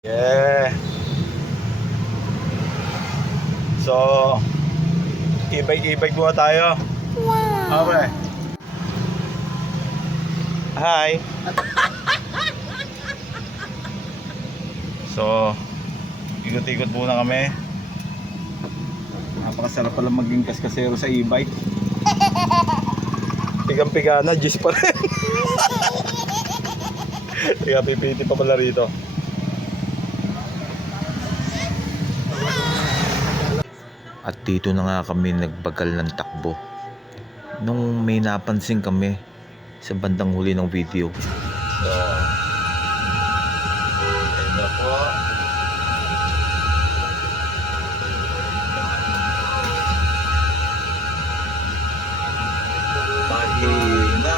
Yeah. So, e-bike muna tayo. Wow. Okay. Hi. So, ikot-ikot muna kami. Napakasarap pala maging kaskasero sa e-bike. Pigang-piga na, G's pa rin. Kaya pipiti pa pala rito. At dito na nga kami nagbagal ng takbo nung may napansin kami sa bandang huli ng video. So, ito po. Mahina.